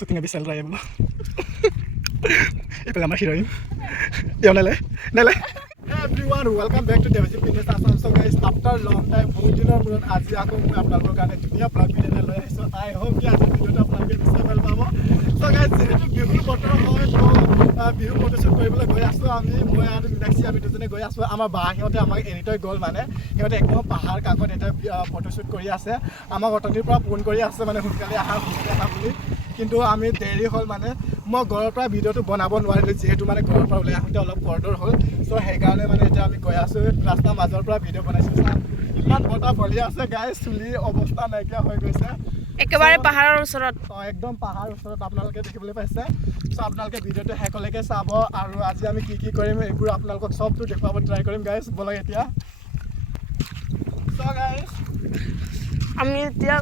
Shooting habis sel raya bolo. Ipala mas heroine. Yo nale. Everyone, welcome back to Bihu Photoshoot Korilu. So guys, after long time, बहुत दिनों बाद आज आको मैं अपना लोगों का ने दुनिया ब्लॉग वीडियो ले रहा है. So I hope कि आज वीडियो तो अपना के मिलने वाला बाबा. So guys, जेहेतु बिहु बटर হয় তো বিহু ফটোশুট কৰিবলৈ গৈ আছো আমি মই আৰু মিনাক্ষী আমি দুজনে গৈ আছো আমাৰ বাহিৰতে আমাক এনিটই গল মানে সিহঁতে একদম পাহাৰ কাকত এটা ফটোশুট কৰি আছে আমাক অটনিৰ পৰা ফোন কৰি আছে মানে সোনকালে আহা বুলি কিন্তু আমি দেৰি হল মানে মই ঘৰৰ পৰা ভিডিওটো বনাব নোৱাৰিলো যেহেতু মানে ঘৰৰ পৰা ওলাই আহোঁতে অলপ কৰ্ডৰ হল সো সেইকাৰণে মানে এতিয়া আমি গৈ আছো ৰাস্তা মাজৰ পৰা ভিডিও বনাইছো ইমান বটা বলি আছে গাইস চুলি অৱস্থা নাইকিয়া হৈ গৈছে একেবাৰে পাহাৰৰ ওচৰত একদম পাহাৰৰ ওচৰত আপোনালোকে দেখিবলৈ পাইছে সো আপোনালোকে ভিডিওটো হেকলৈকে চাব আৰু আজি আমি কি কি কৰিম এইবোৰ আপোনালোকক সবটো দেখাব ট্ৰাই কৰিম গাইস বলক এতিয়া সো গাইস আমি এতিয়া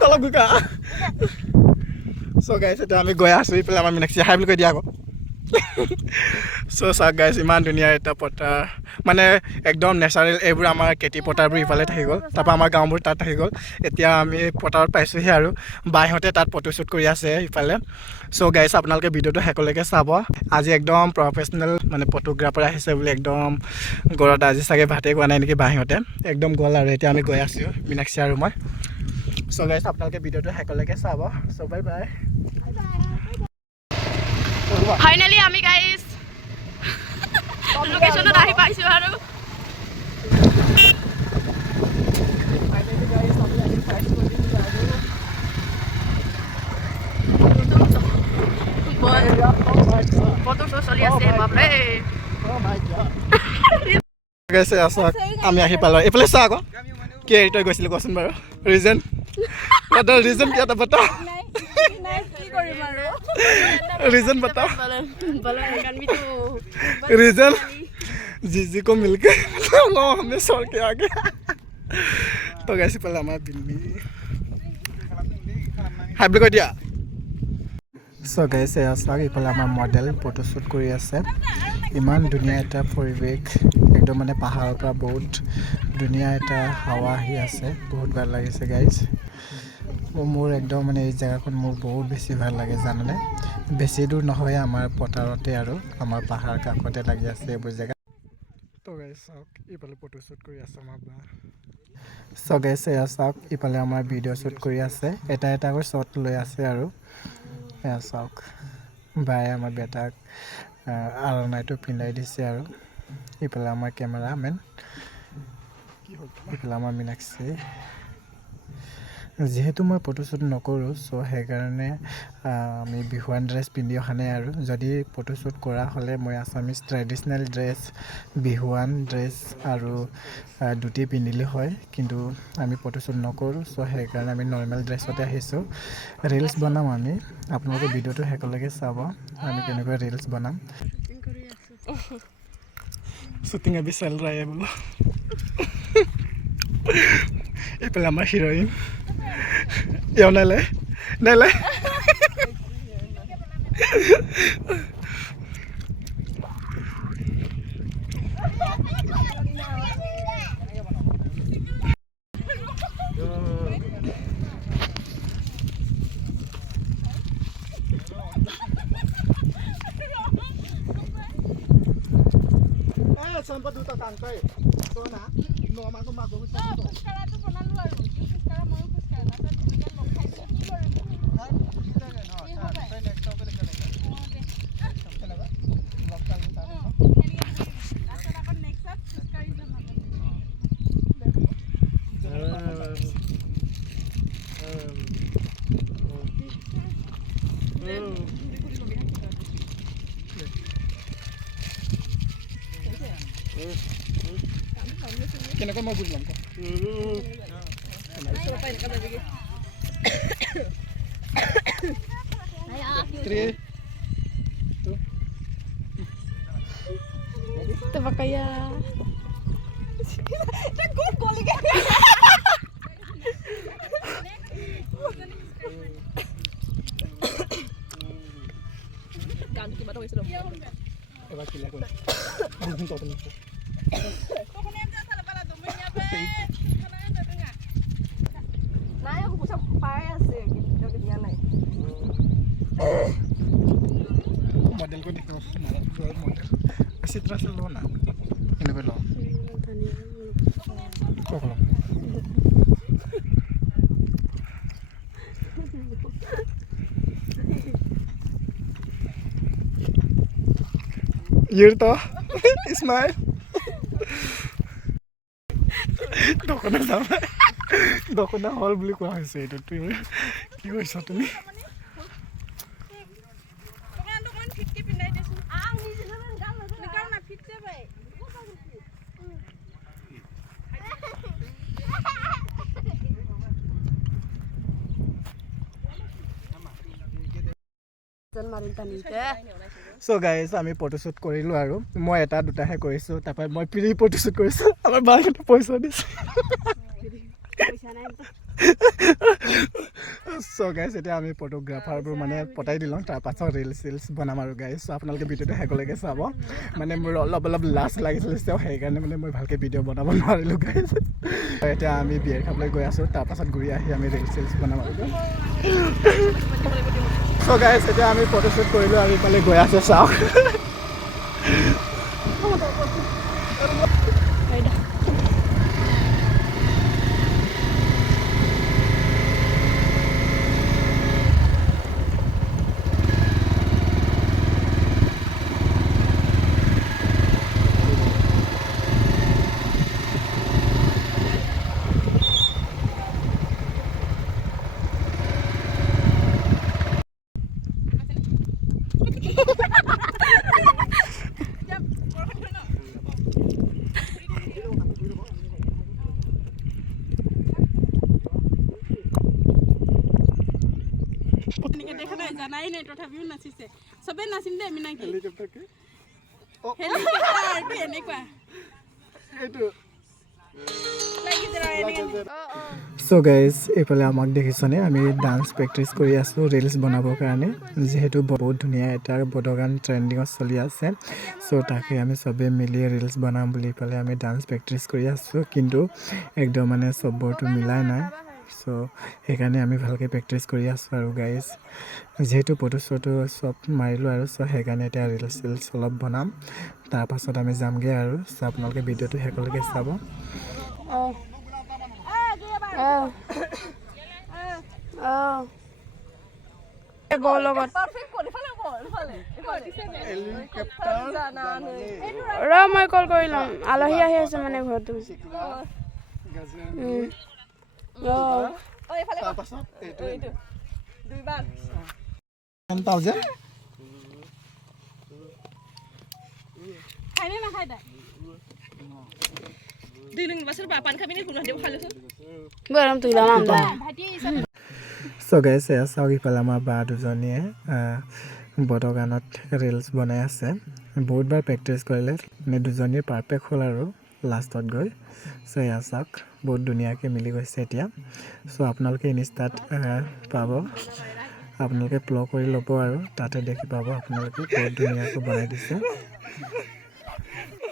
তলক গুকা সো গাইস এটা আমি গৈ আছো ইফালে আমাৰ মিনাক্ষী হাই বুলি কৈ দিয়া আকৌ সো চাওক গাইস ইমান ধুনীয়া এটা পটাৰ মানে একদম নেচাৰেল এইবোৰ আমাৰ কেটি পটাৰবোৰ ইফালে থাকি গ'ল তাৰপৰা আমাৰ গাঁওবোৰ তাত থাকি গ'ল এতিয়া আমি পটাৰত পাইছোঁহি আৰু বাইহঁতে তাত ফটোশ্বুট কৰি আছে ইফালে সো গাইস আপোনালোকে ভিডিওটো হেকলৈকে চাব আজি একদম প্ৰফেচনেল মানে ফটোগ্ৰাফাৰ আহিছে বুলি একদম গৰত আজি চাগে ভাতে খোৱা নাই নেকি বাইহঁতে একদম গ'ল আৰু এতিয়া আমি গৈ আছোঁ মিনাক্ষী আৰু মই সো গাইস আপোনালোকে ভিডিওটো হেকলৈকে চাব সো বাই বাই ফাইনালি আমি গাইস লোকেশনত আহি পাইছো আৰু ফটো চলি আছে বাপৰে গাইছে আছা আমি আহি পালো এইফালে চা আকৌ কি তই গৈছিলি কোৱাচোন বাৰু ৰিজন ৰিজন কি এটা বতা रीजन बताओ रीजन जीजी को मिलके लो हमें सर के आगे तो कैसे पहले हमारा बिल्ली हाइब्रिड कर दिया सो गाइस आसाक इफाले आमार मॉडल फोटोशूट কৰি আছে ইমান ধুনীয়া এটা পৰিৱেশ একদম মানে পাহাৰৰ পৰা বহুত ধুনীয়া এটা হাৱা আহি আছে বহুত ভাল লাগিছে গাইস মোৰ একদম মানে এই জায়গাখন মোৰ বহুত বেছি ভাল লাগে জানানে বেছি দূৰ নহয় আমাৰ পটাৰতে আৰু আমাৰ পাহাৰ কাকতে লাগি আছে এই জায়গা তো গাইস চাওক ইফালে ফটোশ্বুট কৰি আছে আমাৰ বা সো গাইস চাওক ইফালে আমাৰ ভিডিও শ্বুট কৰি আছে এটা এটা কৰি শ্বট লৈ আছে আৰু চাওক বাই আমাৰ বেটাক আৰণাইটো পিন্ধাই দিছে আৰু ইফালে আমাৰ কেমেৰামেন ইফালে আমাৰ মিনাক্ষী যেহেতু মই ফটোশ্বুট নকৰোঁ সো সেইকাৰণে আমি বিহুৱান ড্ৰেছ পিন্ধি অহা নাই আৰু যদি ফটোশ্বুট কৰা হ'লে মই আছামিজ ট্ৰেডিশ্যনেল ড্ৰেছ বিহুৱান ড্ৰেছ আৰু দুটি পিন্ধিলে হয় কিন্তু আমি ফটোশ্বুট নকৰোঁ সো সেইকাৰণে আমি নৰ্মেল ড্ৰেছতে আহিছোঁ ৰিলছ বনাম আমি আপোনালোকে ভিডিওটো হেকলৈকে চাব আমি কেনেকৈ ৰিলছ বনাম শ্বুটিং अभी चल रहा है बोलो इफाले आमार हिरोइन यो नले sampai duta tangkai so na no mago mago kuskara to bonalu aru kuskara moi kuskara na ta dunia log khaise ki korim ha ki jaga no ta next stop le chale chale ba log kar ta asa apar next stop kuskari jam kenapa mau bulan kok? Three, two. Tebak kaya. Jago kali kan? Ganti bato itu dong. Coba kila ko. Bukan to pala. Naya aku pusat payah Chitra আছিল ল না এনেকৈ ল ককলো You're to smile. Dokona sama. Dokona hall beli kuah sih itu tuh. Kau isa tu ni. So guys, আমি photoshoot কৰিলো আৰু মই এটা দুটাহে কৰিছো তাপা মই প্ৰি ফটোশুট কৰিছো আমাৰ বাৰটা পইচা দিছে So guys, এটা আমি ফটোগ্ৰাফাৰবোৰ মানে পটাই দিলং তাৰ পাছত ৰিলছ বনাম আৰু গাইস সো আপোনালোকে ভিডিওটো হেকলৈকে চাব মানে মোৰ অলপ লাজ লাগিছিল সো সেইকাৰণে মানে মই ভালকে ভিডিও বনাব নোৱাৰিলো গাইস এটা আমি বিয়াৰ খাবলৈ গৈ আছো তাৰ পাছত ঘূৰি আহি আমি ৰিলছ বনাম আৰু So guys, এটা আমি ফটোশুট কৰিলো আৰু ইফালে গৈ আছে চাও জানাই নাই তথাপিও নাচিছে সবে নাচিম দে আমি নাকি হেলিকপ্টাৰ কি হেলিকপ্টাৰ এনেকুৱা এইটো লাগি যায় So guys, এফালে আমাক দেখিছনে আমি ডান্স প্ৰেক্টিস কৰি আছো ৰিলছ বনাবৰ কাৰণে যেহেতু বহুত ধুনিয়া এটা বডগান ট্ৰেন্ডিংত চলি আছে সো তাকে আমি সবে মিলি ৰিলছ বনাম বুলি পালে আমি ডান্স প্ৰেক্টিস কৰি আছো কিন্তু একদম মানে সবৰটো মিলাই নাই সো সেইকাৰণে আমি ভালকে প্ৰেক্টিস কৰি আছো আৰু গাইস যেহেতু ফটোশুটো সব মাৰিলো আৰু সো সেইকাৰণে এটা ৰিলছ অলপ বনাম তাৰ পাছত আমি যামগে আৰু সো আপোনালোকে ভিডিওটো হেকলৈকে চাব মই কল কৰি লম আলহী আহি আছে মানে ঘৰটো গৰম তুই লম আমদা So guys, চাওক ইফালে আমাৰ বা দুজনীয়ে বডগানত ৰিলছ বনাই আছে বহুতবাৰ প্ৰেক্টিছ কৰিলে মানে দুজনীৰ পাৰফেক্ট হ'ল আৰু লাষ্টত গৈ সো এয়া চাওক বহুত ধুনীয়াকৈ মিলি গৈছে এতিয়া সো আপোনালোকে ইনষ্টাত পাব আপোনালোকে প্ল' কৰি ল'ব আৰু তাতে দেখি পাব আপোনালোকে বহুত ধুনীয়াকৈ বনাই দিছে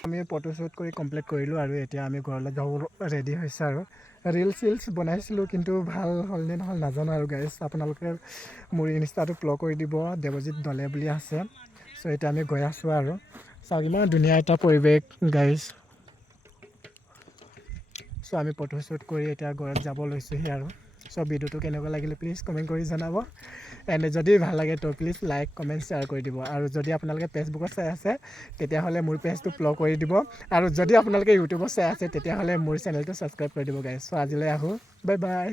আমি ফটোশুট কৰি কমপ্লিট কৰিলো আৰু এতিয়া আমি ঘৰলৈ যাব ৰেডি হৈছে আৰু ৰিলছ বনাইছিলো কিন্তু ভাল হ'ল নে নহল নাজানো আৰু গাইস আপোনালোকে মোৰ ইনষ্টাটো প্ল' কৰি দিব দেৱজিত দলে বুলি আছে সো এতিয়া আমি গৈ আছো আৰু চাওক ইমান ধুনীয়া এটা পৰিৱেশ গাইস সো আমি ফটোশুট কৰি এতিয়া ঘৰত যাব লৈছোহি আৰু সো ভিডিওটো কেনেকুৱা লাগিলে প্লিজ কমেন্ট কৰি জনাব এণ্ড যদি ভাল লাগে তো প্লিজ লাইক কমেন্ট শ্বেয়াৰ কৰি দিব আৰু যদি আপোনালোকে ফেচবুকত চাই আছে তেতিয়াহ'লে মোৰ পেজটো ফ'ল' কৰি দিব আৰু যদি আপোনালোকে ইউটিউবত চাই আছে তেতিয়াহ'লে মোৰ চেনেলটো ছাবস্ক্ৰাইব কৰি দিব গাইস সো আজিলৈ আহো বাই বাই